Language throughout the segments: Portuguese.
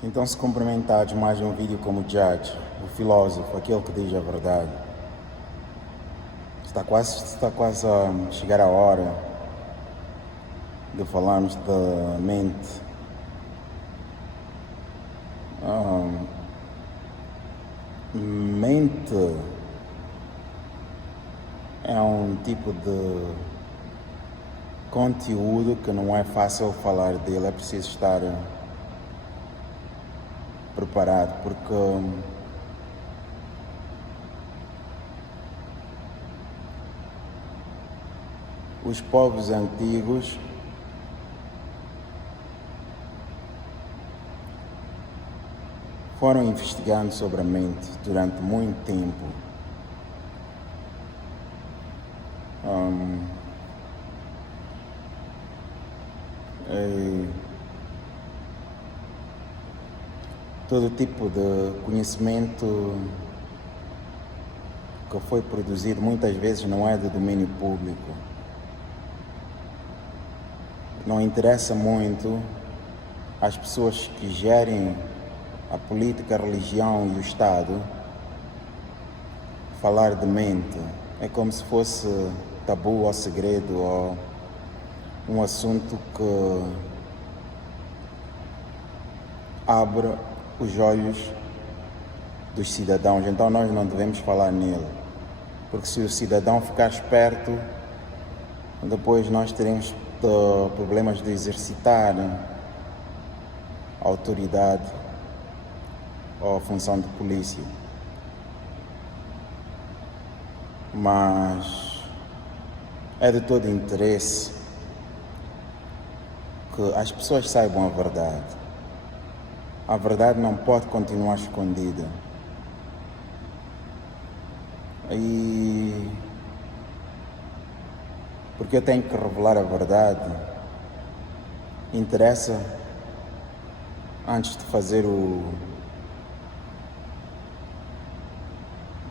Sintam-se cumprimentados mais um vídeo como Judge, o filósofo, aquele que diz a verdade. Está quase a chegar a hora de falarmos da mente. Mente é um tipo de conteúdo que não é fácil falar dele, é preciso estar preparado, porque os povos antigos foram investigando sobre a mente durante muito tempo. Todo tipo de conhecimento que foi produzido muitas vezes não é de domínio público. Não interessa muito às pessoas que gerem a política, a religião e o Estado falar de mente. É como se fosse tabu ou segredo ou um assunto que abre os olhos dos cidadãos, então nós não devemos falar nele, porque se o cidadão ficar esperto, depois nós teremos problemas de exercitar a autoridade ou a função de polícia. Mas é de todo interesse que as pessoas saibam a verdade. A verdade não pode continuar escondida. E porque eu tenho que revelar a verdade, interessa, antes de fazer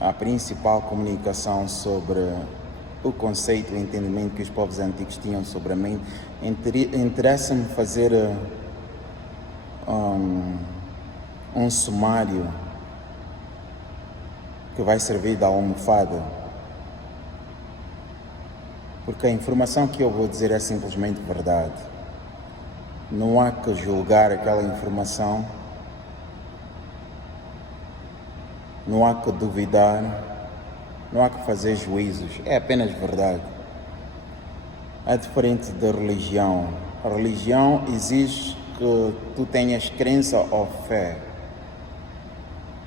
a principal comunicação sobre o conceito e o entendimento que os povos antigos tinham sobre a mente, interessa-me fazer um sumário que vai servir de almofada, porque a informação que eu vou dizer é simplesmente verdade. Não há que julgar aquela informação, não há que duvidar, não há que fazer juízos, é apenas verdade. É diferente da religião. A religião exige que tu tenhas crença ou fé.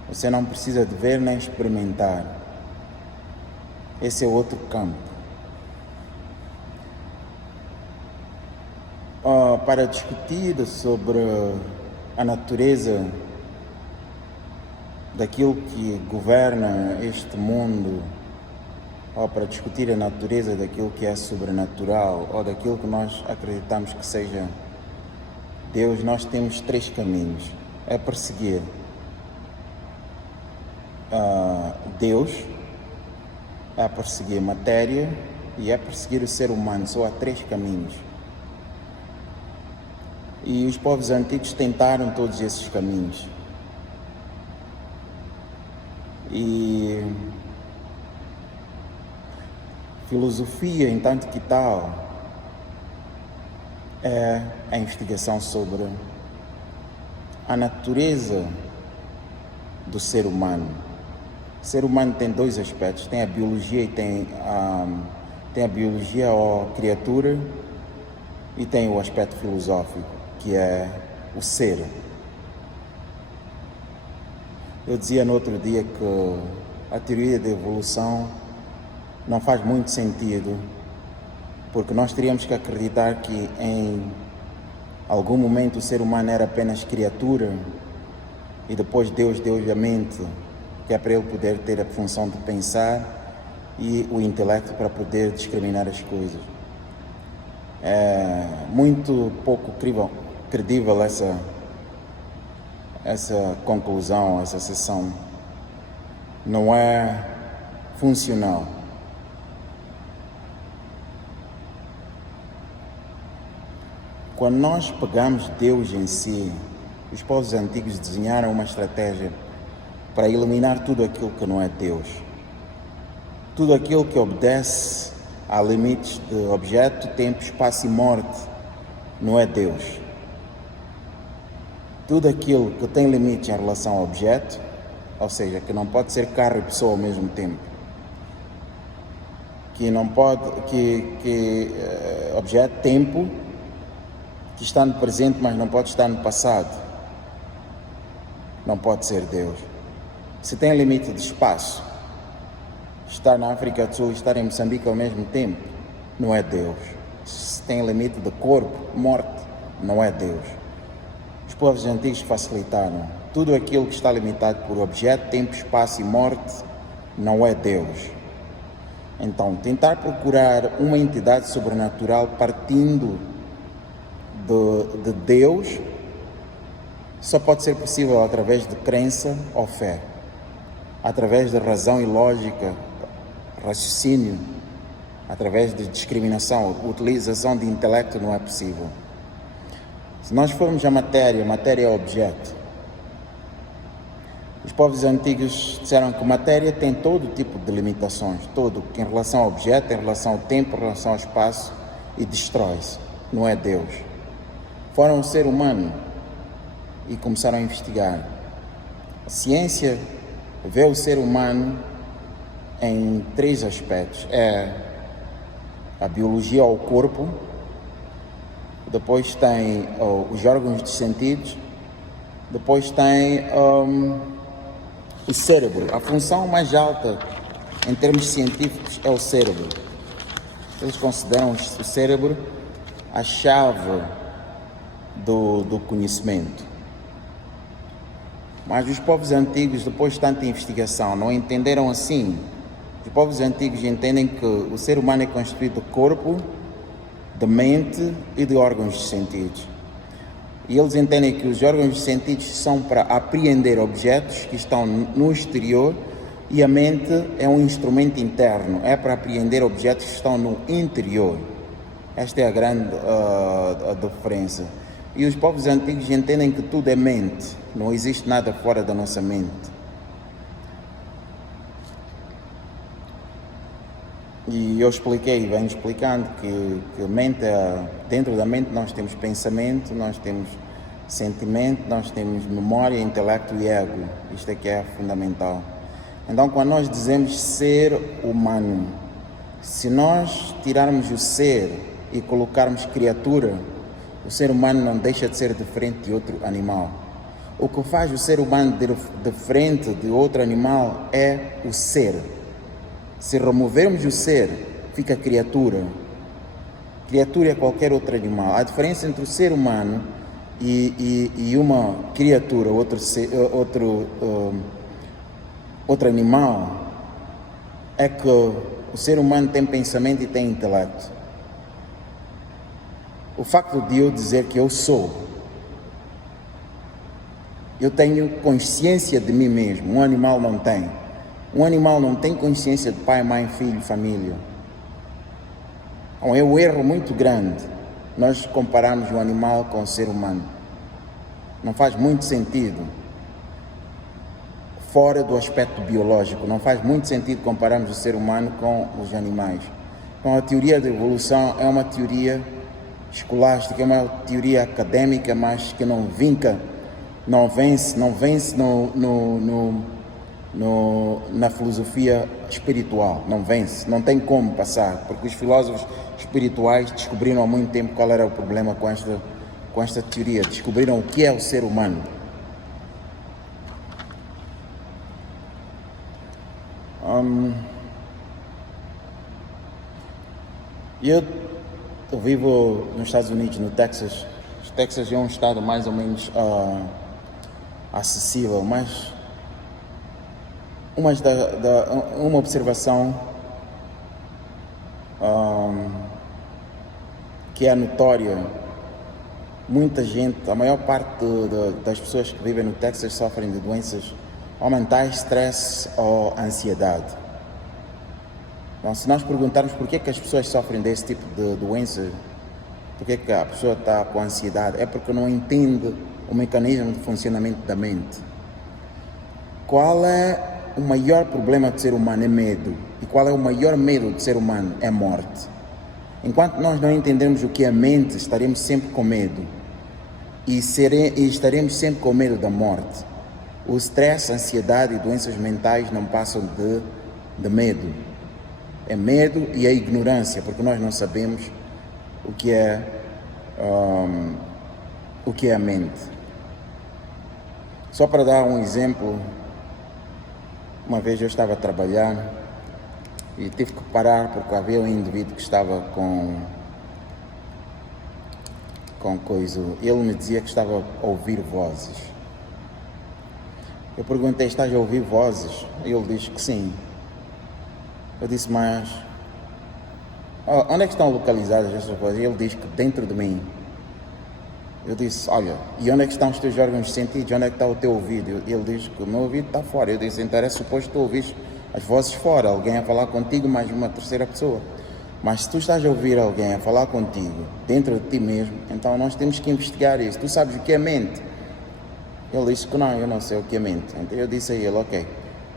Você não precisa de ver nem experimentar. Esse é outro campo. Para discutir sobre a natureza daquilo que governa este mundo, ou para discutir a natureza daquilo que é sobrenatural, ou daquilo que nós acreditamos que seja Deus, nós temos 3 caminhos. É perseguir Deus, é perseguir matéria e é perseguir o ser humano. Só há 3 caminhos. E os povos antigos tentaram todos esses caminhos. E filosofia, entanto que tal, é a investigação sobre a natureza do ser humano. O ser humano tem 2 aspectos, tem a biologia e tem a biologia ou criatura, e tem o aspecto filosófico, que é o ser. Eu dizia no outro dia que a teoria da evolução não faz muito sentido, porque nós teríamos que acreditar que em algum momento o ser humano era apenas criatura e depois Deus deu-lhe a mente, que é para ele poder ter a função de pensar e o intelecto para poder discriminar as coisas. É muito pouco credível essa conclusão, essa sessão. Não é funcional. Quando nós pegamos Deus em si Os povos antigos desenharam uma estratégia para eliminar tudo aquilo que não é Deus. Tudo aquilo que obedece a limites de objeto, tempo, espaço e morte não é Deus. Tudo aquilo que tem limites em relação ao objeto, ou seja, que não pode ser carro e pessoa ao mesmo tempo, que não pode, objeto, tempo, que está no presente mas não pode estar no passado, não pode ser Deus. Se tem limite de espaço, estar na África do Sul e estar em Moçambique ao mesmo tempo, não é Deus. Se tem limite de corpo, morte, não é Deus. Os povos antigos facilitaram. Tudo aquilo que está limitado por objeto, tempo, espaço e morte, não é Deus. Então, tentar procurar uma entidade sobrenatural partindo de Deus só pode ser possível através de crença ou fé, através de razão e lógica, raciocínio, através de discriminação, utilização de intelecto não é possível. Se nós formos à matéria, matéria é objeto. Os povos antigos disseram que matéria tem todo tipo de limitações, todo, em relação ao objeto, em relação ao tempo, em relação ao espaço, e destrói-se, não é Deus. Foram o ser humano e começaram a investigar. A ciência vê o ser humano em 3 aspectos. É a biologia ou o corpo, depois tem os órgãos dos sentidos, depois tem o cérebro. A função mais alta em termos científicos é o cérebro. Eles consideram o cérebro a chave do conhecimento. Mas os povos antigos, depois de tanta investigação, não entenderam assim. Os povos antigos entendem que o ser humano é constituído de corpo, de mente e de órgãos de sentidos. E eles entendem que os órgãos de sentidos são para apreender objetos que estão no exterior e a mente é um instrumento interno, é para apreender objetos que estão no interior. Esta é a grande diferença. E os povos antigos entendem que tudo é mente, não existe nada fora da nossa mente. E eu expliquei, venho explicando que mente, dentro da mente nós temos pensamento, nós temos sentimento, nós temos memória, intelecto e ego. Isto é que é fundamental. Então, quando nós dizemos ser humano, se nós tirarmos o ser e colocarmos criatura, o ser humano não deixa de ser diferente de outro animal. O que faz o ser humano diferente de outro animal é o ser. Se removermos o ser, fica criatura. Criatura é qualquer outro animal. A diferença entre o ser humano e uma criatura, outro animal, é que o ser humano tem pensamento e tem intelecto. O facto de eu dizer que eu sou, eu tenho consciência de mim mesmo, um animal não tem. Um animal não tem consciência de pai, mãe, filho, família. Então é um erro muito grande nós compararmos um animal com o ser humano. Não faz muito sentido. Fora do aspecto biológico, não faz muito sentido compararmos o ser humano com os animais. Então a teoria da evolução é uma teoria escolástica, é uma teoria académica, mas que não vinca, não vence na filosofia espiritual, não vence, não tem como passar, porque os filósofos espirituais descobriram há muito tempo qual era o problema com esta teoria, descobriram o que é o ser humano. Eu vivo nos Estados Unidos, no Texas. O Texas é um estado mais ou menos acessível, mas uma observação que é notória, muita gente, a maior parte das pessoas que vivem no Texas sofrem de doenças ou mentais, stress ou ansiedade. Então, se nós perguntarmos por que as pessoas sofrem desse tipo de doença, por que a pessoa está com ansiedade, é porque não entende o mecanismo de funcionamento da mente. Qual é o maior problema do ser humano? É medo. E qual é o maior medo do ser humano? É morte. Enquanto nós não entendermos o que é mente, estaremos sempre com medo. E estaremos sempre com medo da morte. O stress, a ansiedade e doenças mentais não passam de medo. É medo e a ignorância, porque nós não sabemos o que é a mente. Só para dar um exemplo, uma vez eu estava a trabalhar e tive que parar porque havia um indivíduo que estava com coisa. Ele me dizia que estava a ouvir vozes. Eu perguntei: estás a ouvir vozes? Ele disse que sim. Eu disse: mas onde é que estão localizadas estas vozes? Ele diz que dentro de mim. Eu disse: olha, e onde é que estão os teus órgãos de sentidos? Onde é que está o teu ouvido? Ele diz que o meu ouvido está fora. Eu disse: então é suposto tu ouvires as vozes fora, alguém a falar contigo, mais uma terceira pessoa. Mas se tu estás a ouvir alguém a falar contigo, dentro de ti mesmo, então nós temos que investigar isso. Tu sabes o que é mente? Ele disse que não, eu não sei o que é mente. Então eu disse a ele: ok,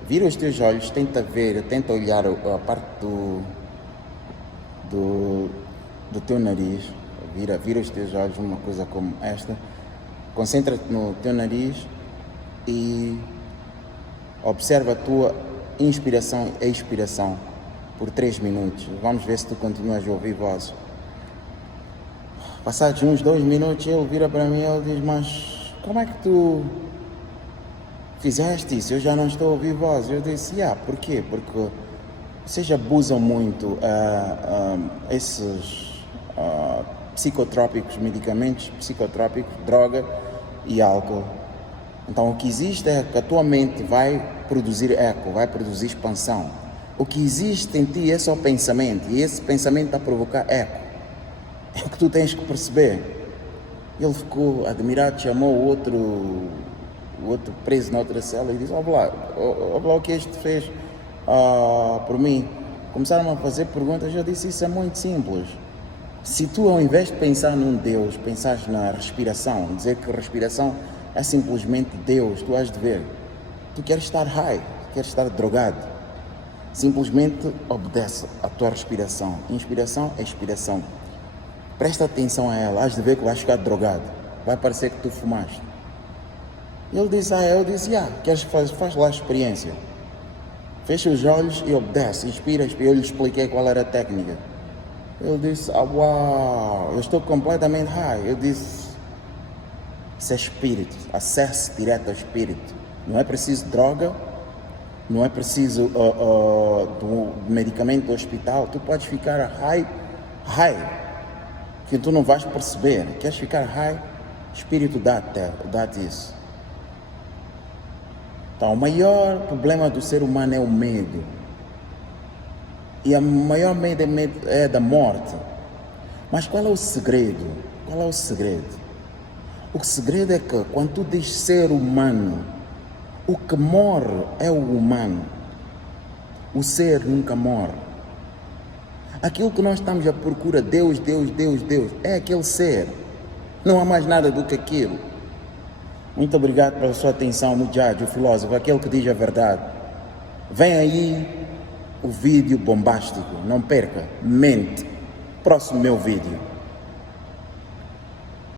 vira os teus olhos, tenta ver, tenta olhar a parte do teu nariz, vira os teus olhos, uma coisa como esta, concentra-te no teu nariz e observa a tua inspiração e expiração por 3 minutos. Vamos ver se tu continuas a ouvir vozes. Passados uns 2 minutos, ele vira para mim e ele diz: mas como é que tu fizeste isso? Eu já não estou a ouvir vozes. Eu disse: por quê? Porque vocês abusam muito esses psicotrópicos, medicamentos psicotrópicos, droga e álcool. Então o que existe é que a tua mente vai produzir eco, vai produzir expansão. O que existe em ti é só pensamento, e esse pensamento está a provocar eco. É o que tu tens que perceber. Ele ficou admirado, chamou o outro preso na outra cela e disse: ó lá, o que este fez por mim. Começaram a fazer perguntas. Eu disse: isso é muito simples. Se tu, ao invés de pensar num Deus, pensares na respiração, dizer que a respiração é simplesmente Deus, tu has de ver. Tu queres estar high, queres estar drogado. Simplesmente obedece à tua respiração. Inspiração, expiração. Presta atenção a ela, has de ver que vais ficar drogado. Vai parecer que tu fumaste. Ele disse: eu disse: queres faz lá a experiência. Fecha os olhos e obedece, inspira. Eu lhe expliquei qual era a técnica. Ele disse: uau, eu estou completamente high. Eu disse: isso é espírito, acesso direto ao espírito. Não é preciso droga, não é preciso do medicamento do hospital. Tu podes ficar high, que tu não vais perceber. Queres ficar high? Espírito dá-te isso. Então, o maior problema do ser humano é o medo. E o maior medo é da morte. Mas qual é o segredo? Qual é o segredo? O segredo é que quando tu dizes ser humano, o que morre é o humano. O ser nunca morre. Aquilo que nós estamos à procura, Deus, é aquele ser. Não há mais nada do que aquilo. Muito obrigado pela sua atenção, Mujahid, o filósofo, aquele que diz a verdade. Vem aí o vídeo bombástico. Não perca. Mente. Próximo meu vídeo.